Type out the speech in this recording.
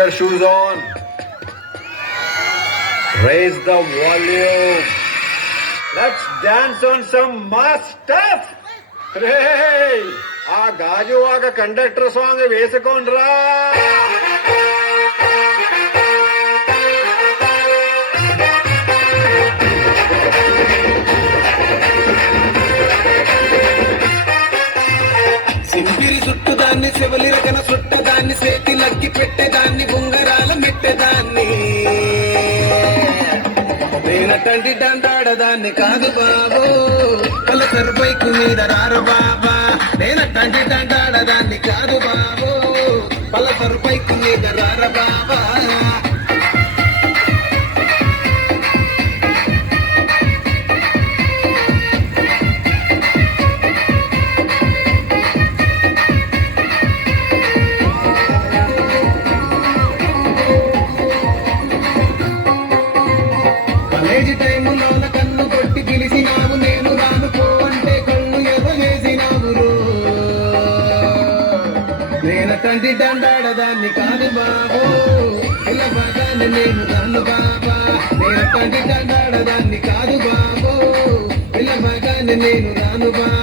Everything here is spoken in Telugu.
your shoes on. Raise the volume. Let's dance on some mass stuff. Hey, ఆ గాజువాక కండక్టర్ సాంగ్ వేసుకోండ్రా. సింపిరి చుట్టుదాన్ని శివలి రకన చుట్టదాన్ని చేతి లక్కి పెట్టేదాన్ని ఉంగరాల మెట్టేదాన్ని నేనటంటి దండాడదాన్ని కాదు బాబు పలసరు బైకు మీద రారు బాబా నేనటంటి దండాడదాన్ని కాదు బాబు పలసరు బైకు మీద రార బాబా కాలేజీ టైములోన కన్ను కొట్టి పిలిచినావు నేను రానుకో అంటే కళ్ళు ఎగవేసినావు నేనటంటి దండాడదాన్ని కాదు బాబు ఇలా బాగానే నేను రాను బాబా నేనటంటి దండాడదాన్ని కాదు బాబు ఇలా బాగానే నేను రాను బాబా